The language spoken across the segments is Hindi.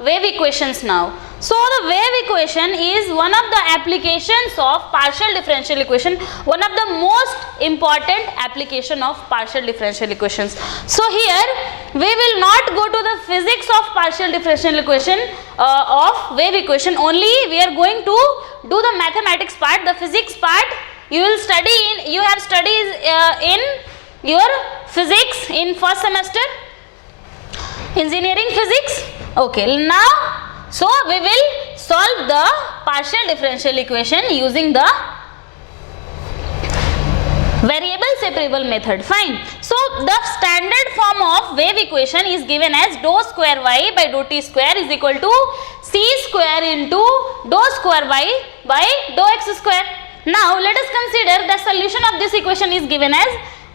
wave equations now. So the wave equation is one of the applications of partial differential equation, one of the most important application of partial differential equations. So here we will not go to the physics of partial differential equation of wave equation, only we are going to do the mathematics part. The physics part you will study in, you have studies in your physics in first semester, engineering physics. Okay, now so we will solve the partial differential equation using the variable separable method. Fine. So the standard form of wave equation is given as dou square y by dou t square is equal to c square into dou square y by dou x square. Now let us consider the solution of this equation is given as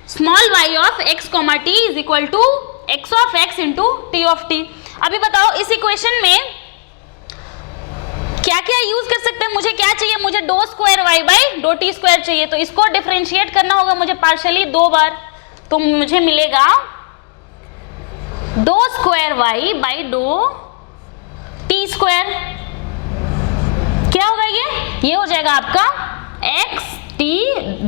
small y of x comma t is equal to x of x into t of t. अभी बताओ इस इक्वेशन में क्या क्या यूज कर सकते हैं, मुझे क्या चाहिए, मुझे do square y by do t square चाहिए, तो इसको डिफरेंशिएट करना होगा मुझे पार्शियली 2 बार, तो मुझे मिलेगा do square y by do t square. क्या होगा ये हो जाएगा आपका x t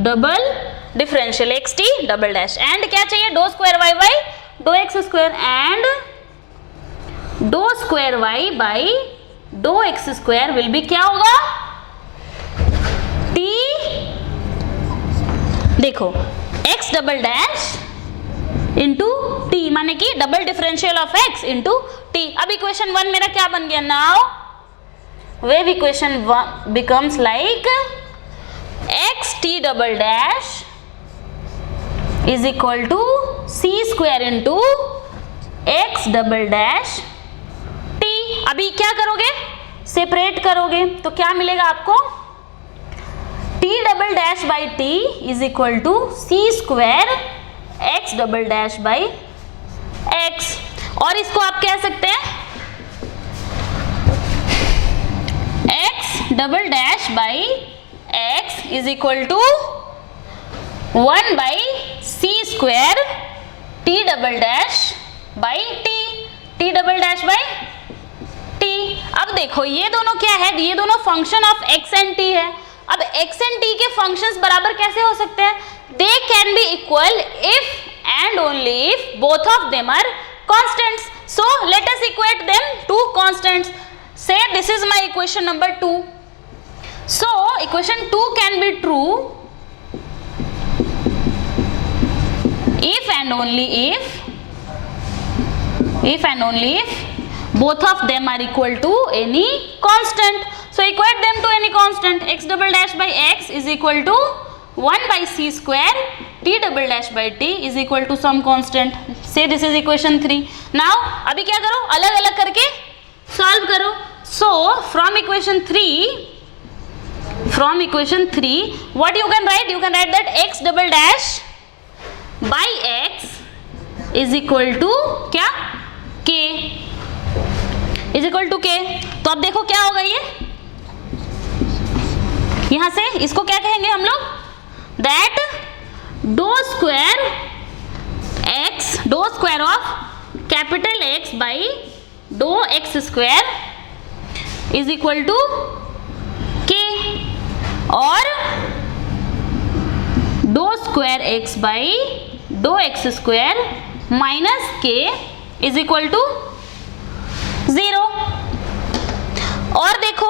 double differential x t double dash, and क्या चाहिए do square y by do x square and do square y by do x square will be क्या होगा टी, देखो x double dash into t माने कि double differential of x into t. अब इक्वेशन 1 मेरा क्या बन गया, now wave equation becomes like x t double dash is equal to c square into x double dash. अभी क्या करोगे, सेपरेट करोगे तो क्या मिलेगा आपको, t double dash by t is equal to c square x double dash by x. और इसको आप कह सकते हैं x double dash by x is equal to 1 by c square t double dash by t double dash by. अब देखो ये दोनों क्या है, ये दोनों function of x and t है. अब x एंड t के फंक्शंस बराबर कैसे हो सकते हैं, they can be equal if and only if both of them are constants. So let us equate them to constants. Say this is my equation number 2. So equation 2 can be true if and only if both of them are equal to any constant. So equate them to any constant. X double dash by x is equal to 1 by c square t double dash by t is equal to some constant. Say this is equation 3. Now अभी क्या करो, अलग अलग करके solve करो. So from equation 3 what you can write, you can write that x double dash by x is equal to क्या, k इज इक्वल टू के. तो अब देखो क्या होगा, ये यहां से इसको क्या कहेंगे हम लोग, that do square x, do square of capital x by do x square is equal to k, और do square x by do x square minus k is equal to 0. और देखो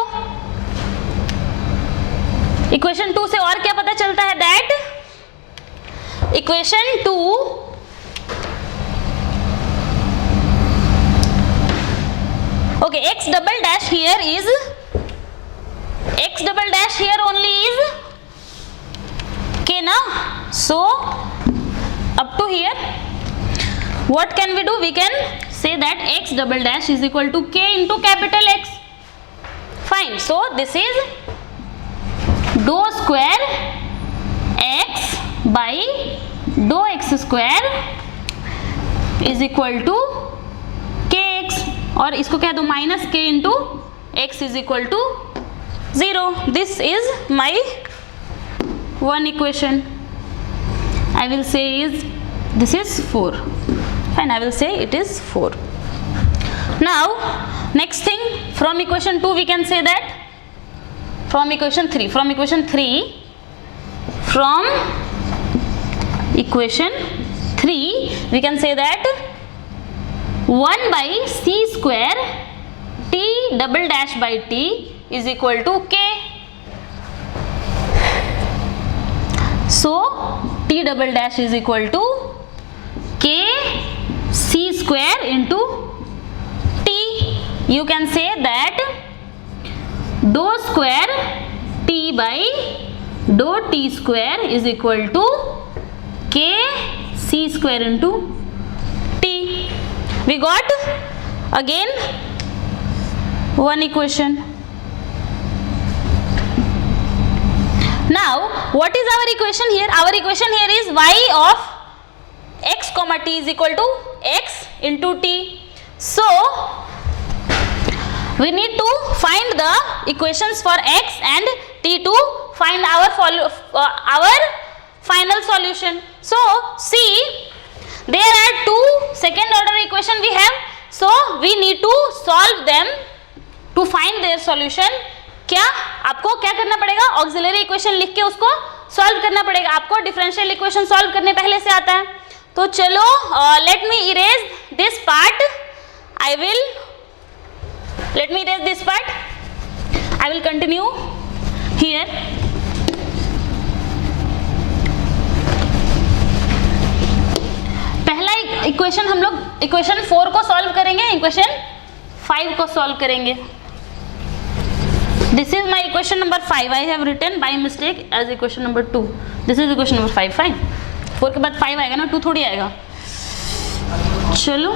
इक्वेशन 2 से और क्या पता चलता है, that equation 2 okay x double dash here is x double dash here only is k na. So up to here what can we do, we can say that x double dash is equal to k into capital X. Fine. So this is dou square x by dou x square is equal to kx, और इसको क्या दो minus k into x is equal to 0. This is my one equation. I will say is this is 4. Fine, I will say it is 4. Now Next thing, from equation 2 we can say that, from equation 3 we can say that 1 by c square t double dash by t is equal to k. So t double dash is equal to k c square into t. You can say that dou square t by dou t square is equal to k c square into t. We got again one equation. Now what is our equation here? Our equation here is y of x comma t is equal to x into t. So we need to find the equations for x and t to find our final solution. So see, there are two second order equation we have, so we need to solve them to find their solution. क्या आपको क्या करना पड़ेगा? ऑक्सिलरी इक्वेशन लिख के उसको सॉल्व करना पड़ेगा. आपको डिफरेंशियल इक्वेशन सॉल्व करने पहले से आता है. तो चलो let me erase this part. Let me erase this part. I will continue here. पहला इक्वेशन हम लोग इक्वेशन 4 को सॉल्व करेंगे, इक्वेशन 5 को सॉल्व करेंगे. This is my equation number 5. I have written by mistake as equation number 2. This is equation number 5. Fine. 4 के बाद 5 आएगा ना, 2 थोड़ी आएगा. चलो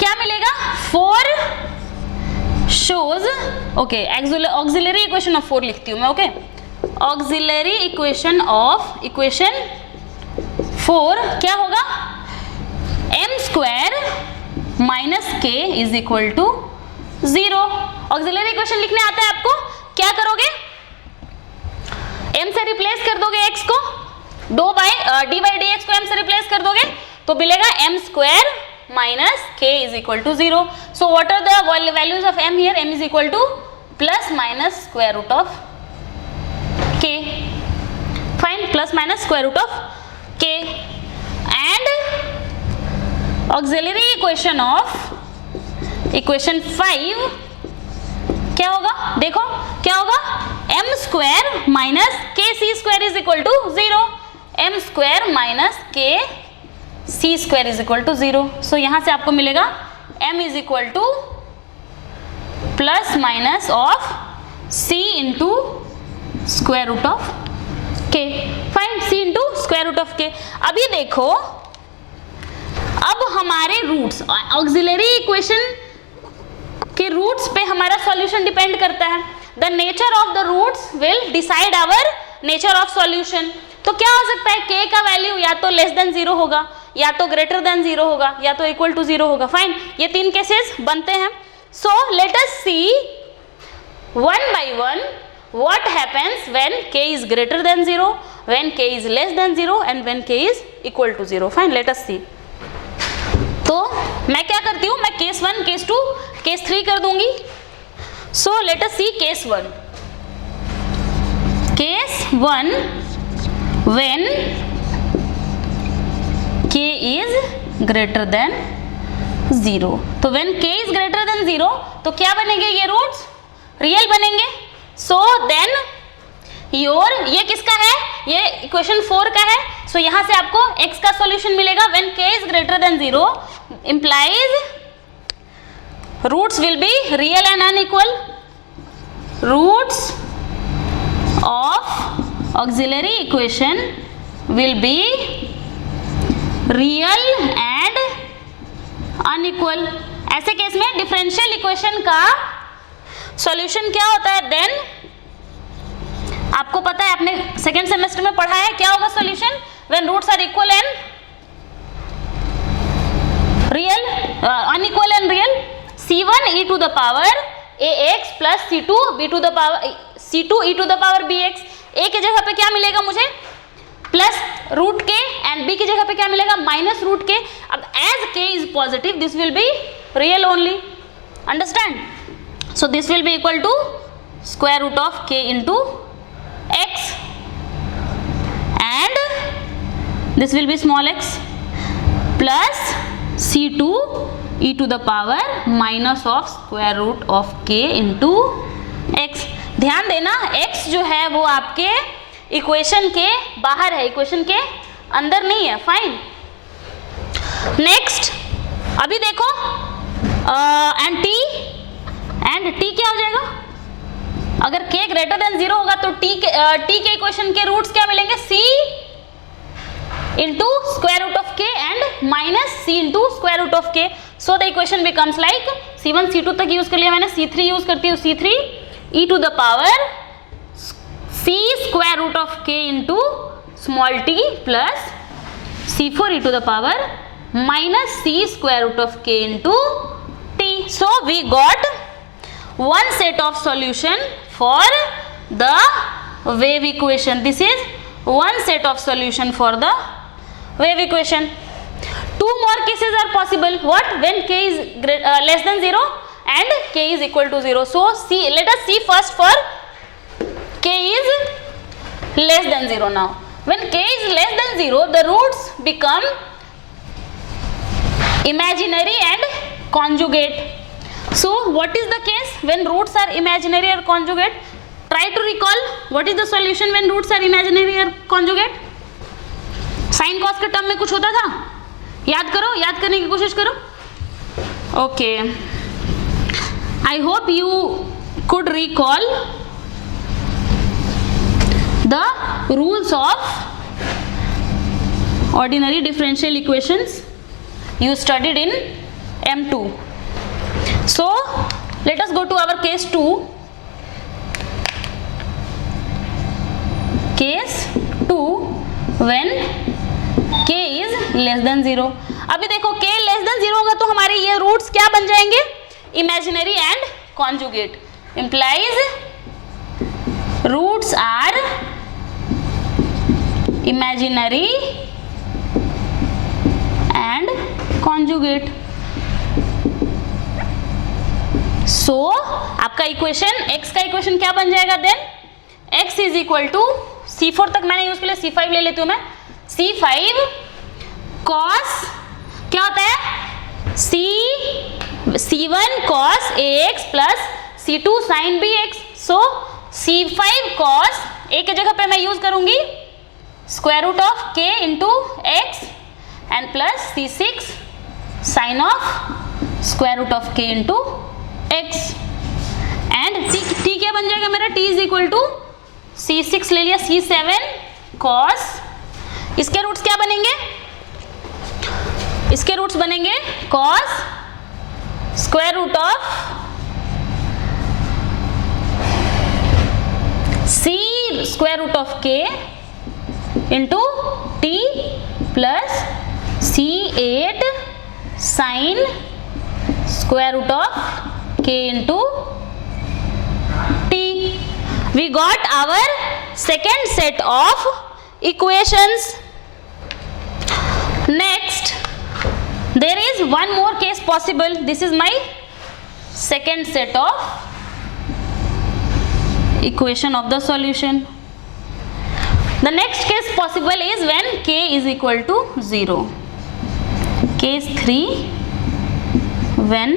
क्या मिलेगा? 4 shows, okay, auxiliary equation of 4 लिखती हूँ मैं. okay, auxiliary equation of equation 4 क्या होगा? m square minus k is equal to 0. Auxiliary equation लिखने आता है आपको? क्या करोगे? m से रिप्लेस कर दोगे x को, डी बाई डी एक्स को m से रिप्लेस कर दोगे तो मिलेगा m square minus k is equal to 0. So what are the values of m here? m is equal to plus minus square root of k. Fine, plus minus square root of k. And auxiliary equation of equation 5 क्या होगा? देखो क्या होगा? m square minus K C square is equal to 0. m square minus K C square is equal to 0. So यहां से आपको मिलेगा m is equal to plus minus of c into square root of k. Fine, c into square root of k. अभी देखो, अब हमारे रूट्स ऑक्सिलरी इक्वेशन के रूट्स पे हमारा सॉल्यूशन डिपेंड करता है. The nature of the roots will decide our nature of solution. तो क्या हो सकता है? k का वैल्यू या तो लेस देन 0 होगा, या तो ग्रेटर देन 0 होगा, या तो इक्वल टू 0 होगा. फाइन, ये 3 केसेस बनते हैं. So let us see one by one what happens when k is greater than 0, when k is less than 0 and when k is equal to 0. Fine, let us see. तो मैं क्या करती हूँ? मैं केस 1, केस 2, केस 3 कर दूंगी. So let us see case 1. Case 1 when k is greater than 0. तो when k is greater than 0 तो क्या बनेंगे? ये रूट्स रियल बनेंगे. सो देन योर, ये किसका है? ये इक्वेशन 4 का है. सो यहां से आपको x का सॉल्यूशन मिलेगा. When k is greater than 0 implies roots will be real and unequal. Roots of auxiliary equation will be real and unequal. ऐसे केस में डिफरेंशियल इक्वेशन का सॉल्यूशन क्या होता है? देन आपको पता है, आपने सेकेंड सेमेस्टर में पढ़ा है. क्या होगा solution? When roots are equal and real, unequal and real. c1 e to the power ax plus c2 b to the power c2 e to the power bx. a की जगह पे क्या मिलेगा मुझे? Plus root k, and b की जगह पे क्या मिलेगा? Minus root k. अब as k is positive this will be real only. Understand? So this will be equal to square root of k into x, and this will be small x plus c2 e to the power minus of square root of k into x. ध्यान देना x जो है वो आपके इक्वेशन के बाहर है, इक्वेशन के अंदर नहीं है. फाइन. नेक्स्ट अभी देखो एंड t क्या हो जाएगा? अगर k ग्रेटर देन 0 होगा तो t के इक्वेशन के रूट्स क्या मिलेंगे? c into square root of k and minus c into square root of k. So the equation becomes like c1 c2 तक यूज कर लिया मैंने, c3 यूज करती हूँ, c3 e to the power c square root of k into small t plus c4 e to the power minus c square root of k into t. So we got one set of solution for the wave equation. This is one set of solution for the wave equation. Two more cases are possible. What? When k is less than 0 and k is equal to 0. So let us see first for k is less than 0 now. When k is less than 0, the roots become imaginary and conjugate. So what is the case when roots are imaginary or conjugate? Try to recall what is the solution when roots are imaginary or conjugate. Sine cos के टर्म में कुछ होता था? याद करो, याद करने की कोशिश करो. Okay, I hope you could recall the rules of ordinary differential equations you studied in M2. So let us go to our case 2. Case 2 when k is less than 0. अभी देखो k less than 0 होगा तो हमारे ये रूट्स क्या बन जाएंगे? Imaginary and conjugate. implies roots are imaginary and conjugate. So आपका इक्वेशन x का इक्वेशन क्या बन जाएगा? Then x is equal to c4 तक मैंने यूज कर लिया, c5 ले लेती हूँ मैं. c5 cos क्या होता है? c1 cos ax plus c2 sin bx. So c5 cos a के जगह पे मैं यूज करूंगी square root of k into x and plus c6 sin of square root of k into x. And t क्या बन जाएगा मेरा? t is equal to c6 ले लिया, c7 cos. इसके रूट्स क्या बनेंगे? इसके रूट्स बनेंगे cos square root of c square root of k into t plus c8 sin square root of k into t. We got our second set of equations. Next, there is one more case possible. This is my second set of equation of the solution. The next case possible is when k is equal to 0. Case 3 when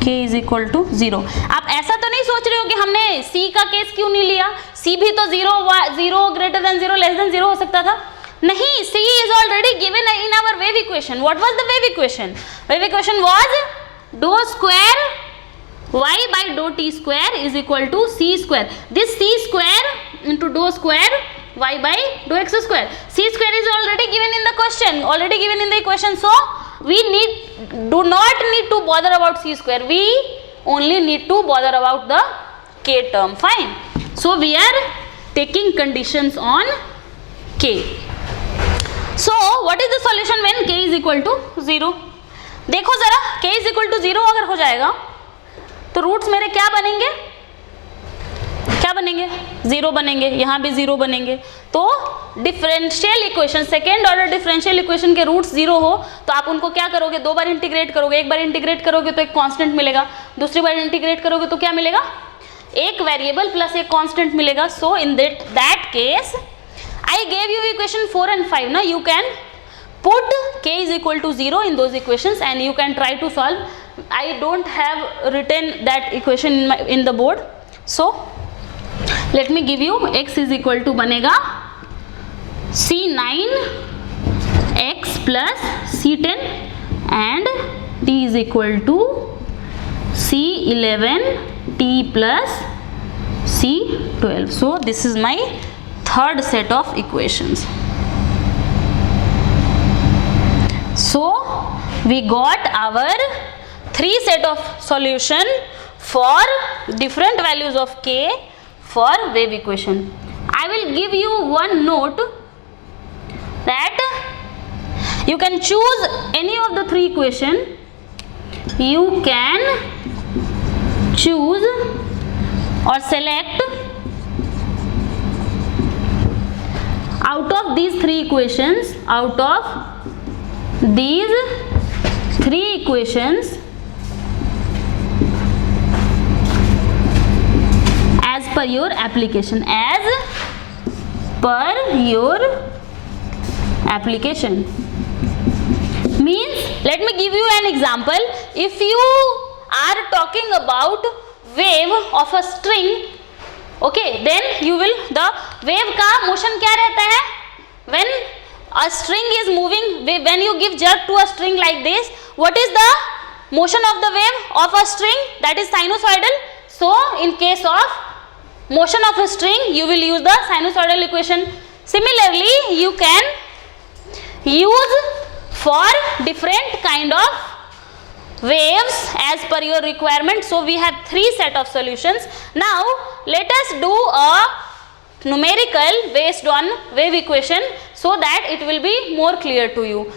k is equal to 0. आप ऐसा तो नहीं सोच रहे हो कि हमने c का केस क्यों नहीं लिया? c भी तो 0 greater than 0 less than 0 हो सकता था. नहीं, c is already given in our wave equation. What was the wave equation? Wave equation was dou square y by dou t square is equal to c square. This c square into dou square y by dou x square. C square is already given in the question, already given in the equation. So we do not need to bother about c square. We only need to bother about the k term. Fine. So we are taking conditions on k. So what is the solution when k is equal to 0? देखो जरा, k is equal to 0 अगर हो जाएगा तो रूट्स मेरे क्या बनेंगे? क्या क्या बनेंगे, 0 बनेंगे, यहाँ भी 0 बनेंगे। तो differential equation, second order differential equation के रूट्स 0 हो तो आप उनको क्या करोगे, 2 बार इंटीग्रेट करोगे। एक बार इंटीग्रेट करोगे तो एक कांस्टेंट मिलेगा, दूसरी बार इंटीग्रेट करोगे तो क्या मिलेगा, एक वेरिएबल प्लस एक कांस्टेंट मिलेगा। So in that case I gave you equation 4 and 5 ना, you can put k is equal to 0 in those equations and you can try to solve. I don't have written that equation in the board, so let me give you x is equal to बनेगा c9x plus c10 and t is equal to c11t plus c12. So this is my third set of equations. So we got our 3 set of solution for different values of k for wave equation. I will give you one note that you can choose any of the 3 equation. You can choose or select out of these 3 equations, out of these 3 equations as per your application, as per your application. Means, let me give you an example. If you are talking about wave of a string, okay, then you will, the wave का motion क्या रहता है, when a string is moving, when you give jerk to a string like this, what is the motion of the wave of a string? That is sinusoidal. So in case of motion of a string, you will use the sinusoidal equation. Similarly, you can use for different kind of waves as per your requirement. So we have 3 set of solutions. Now let us do a numerical based on wave equation so that it will be more clear to you.